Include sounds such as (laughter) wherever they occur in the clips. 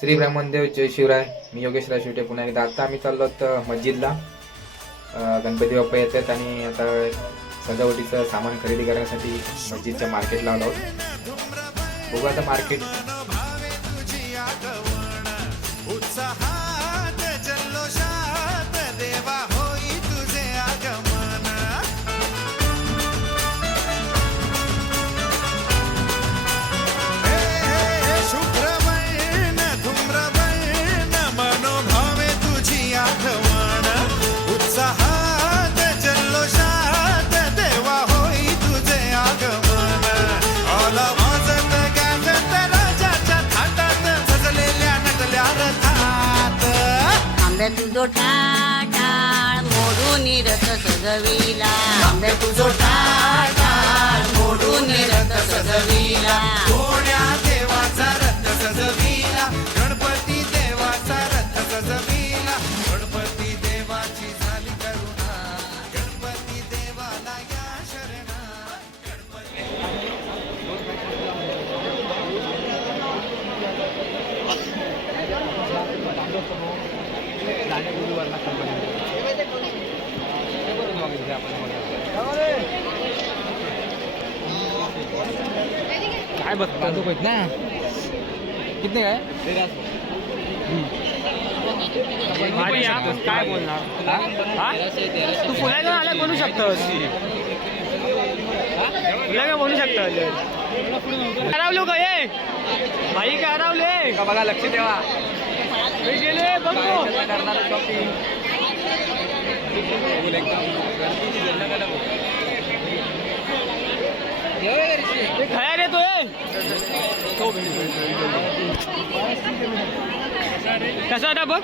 श्री ब्रह्मदेव जय शिवराय. मी योगेश शिवटे पुन्हा एकदा आता आम्ही चाललो आहोत मस्जिदला. गणपती बाप्पा येतात आणि आता सजावटीचं सामान खरेदी करण्यासाठी मस्जिदच्या मार्केटला आलो आहोत. बघू आता मार्केट. तुझो टाटाळ मोडून रथ सजविला. तुझो टाटाळ मोडून रथ सजविला. कोण्या देवाचा रथ सजविला? गणपती देवाचा रथ सजविला. गणपती देवाची झाली करुणा. गणपती देवाला या शरणा. काय बघतो ना. किती काय काय बोलणार? तू पुण्यात जाऊन आला बोलू शकतोस पुण्यात काय बोलू शकतो. हरवलो का ये भाई काय हरवले का बघा लक्ष ठेवा. ते खया रे तो कसा होता बघ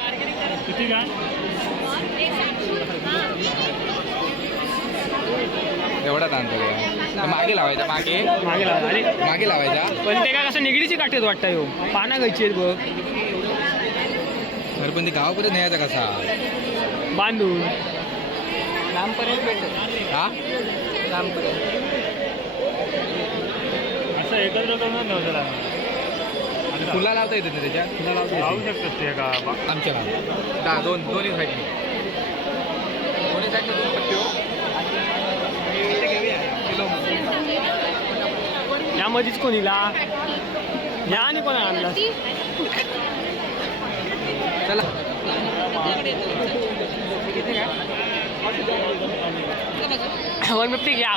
किती का एवढा ताणतो मागे लावायचा. मागे मागे लावा अरे मागे लावायचा. पण ते काय कसं निगडीची काठीत वाटतं यो. पाना घ्यायची आहेत बघ. अरे पण ते गावापर्यंत न्यायचा कसा? बांधून. हा? असं एकत्र करून नव्हतं फुला लावता येते ना त्याच्यात लावू शकतोस ते का आमच्या दहा दोन दोन्ही साईडने दोन्ही साईडने दोन पट्टी हो. यामध्येच कोणीला? या आणि कोणा आणला? (laughs) (laughs) चला. वन फिफ्टी घ्या.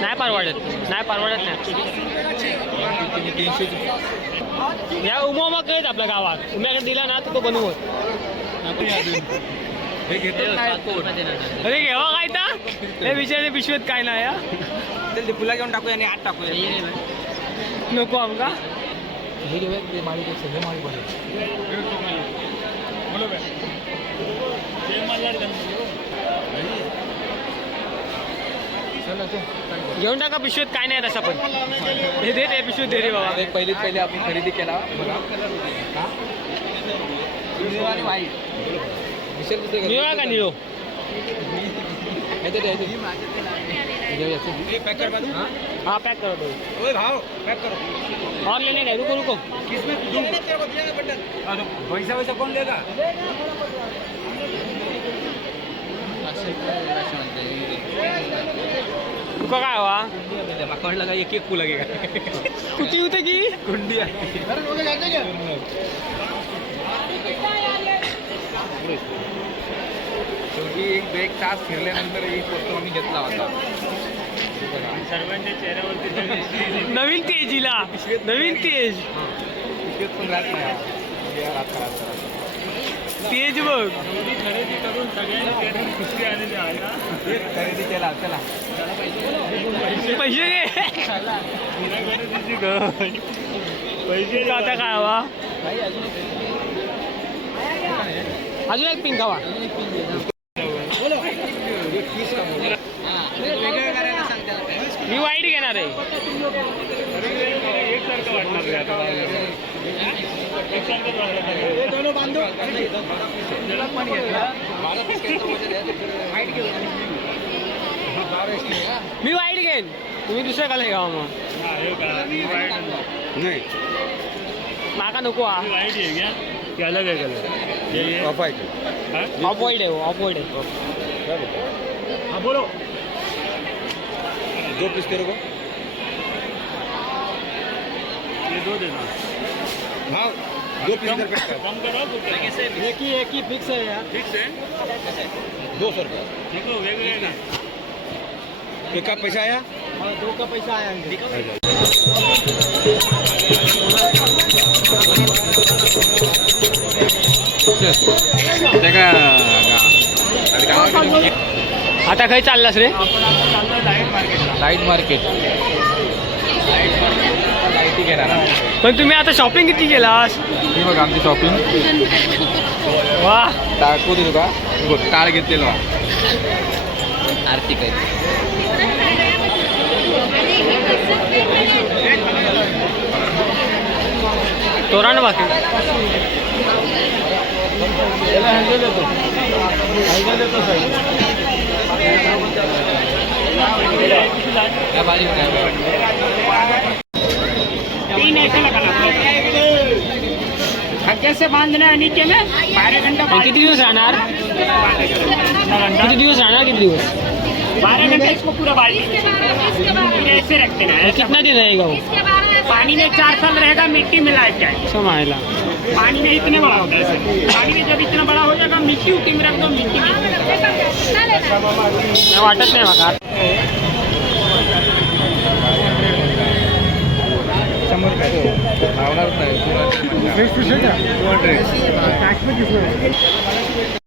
नाही परवडत. नाही परवडत नाही. तीनशे या उमा उमा कळत आपल्या गावात. उम्याकडे दिला ना तर तो बनवत अरे घेवा काय तर हे विचारले पिशवीत काय नाही या ते फुला घेऊन टाकूया आणि आत टाकूया नको आमका हे घेऊया ते माळीपेक्षा हे माळी बरं घेऊन टाका पिशवीत काय नाही तसा पण. हे दे ते पिशवीत दे रे बाबा. एक पहिलीच पहिले आपण खरेदी केला. बघा. हा? निळा आणि व्हाईट विशाल कुठे गेला? निळा का निळो ह्याच्यात ह्याच्यात. हे घेऊया, चल. हा? हा पॅक करो ऑनलाईन नाही रुको रुको पैसा वैसा कोण देगा? रुको काय हवा कळलं का एक एक फुलं घे कुठे होते की कुंडी आहे शेवटी एक एक तास फिरल्यानंतर एक वस्तू आम्ही घेतला होता। सर्वांच्या चेहऱ्यावरती नवीन तेजीला नवीन तेज. तेज बघ. खरेदी करून सगळ्यांनी खुशी आलेली आहे ना? खरेदी केला चला. पैसे पैसे आता काय हवा? अजून एक पिंक हवा. वाईट आहे. वाटणार वाटणार मी वाईट घेईन. तुम्ही दुसरं कलर घ्यावा मग हा, हे का? वाईट नाही. माका नको हा. वाइट है? क्या क्या अलग है कलर ऑफ व्हाइट हाँ? ऑफ वाईट आहे ऑफ वाईट आहे हाँ बोलो. दो पीस तेरे को ये दो देना हाँ दो कम करो एक ही एक ही फिक्स आहे यार। ठीक है? दो सौ रुपये। देखो वेगळे ना। एक का पैसा आया? दो का पैसा आया आता काही चाललास रे? आपण आता चाललोय लाइट मार्केटला लाइट मार्केट। लाईटी घेणार? पण तुम्ही आता शॉपिंग किती केलास? ही बघ आमची शॉपिंग वा. दाखवू दे तुका. बघ टाळ घेतलेलो आर्थिक आहे तोरण बाकी या तीन ऐसे लगाना हल्के से बांधना है नीचे में? बारह घंटा हे किती दिवस राहणार किती दिवस राहणार किती दिवस? बारह घंटे इसको पूरा बाल्टी ऐसे रखते हे। कितना दिन रहेगा वो? पानी में चार साल रहेगा मिट्टी मिला के समायला पानी में इतने बड़ा होता है पानी में जब इतना बड़ा हो जाएगा मिट्टी उठी में रख दो मिट्टी में। वाटत नाही बघा लावणारच नाही.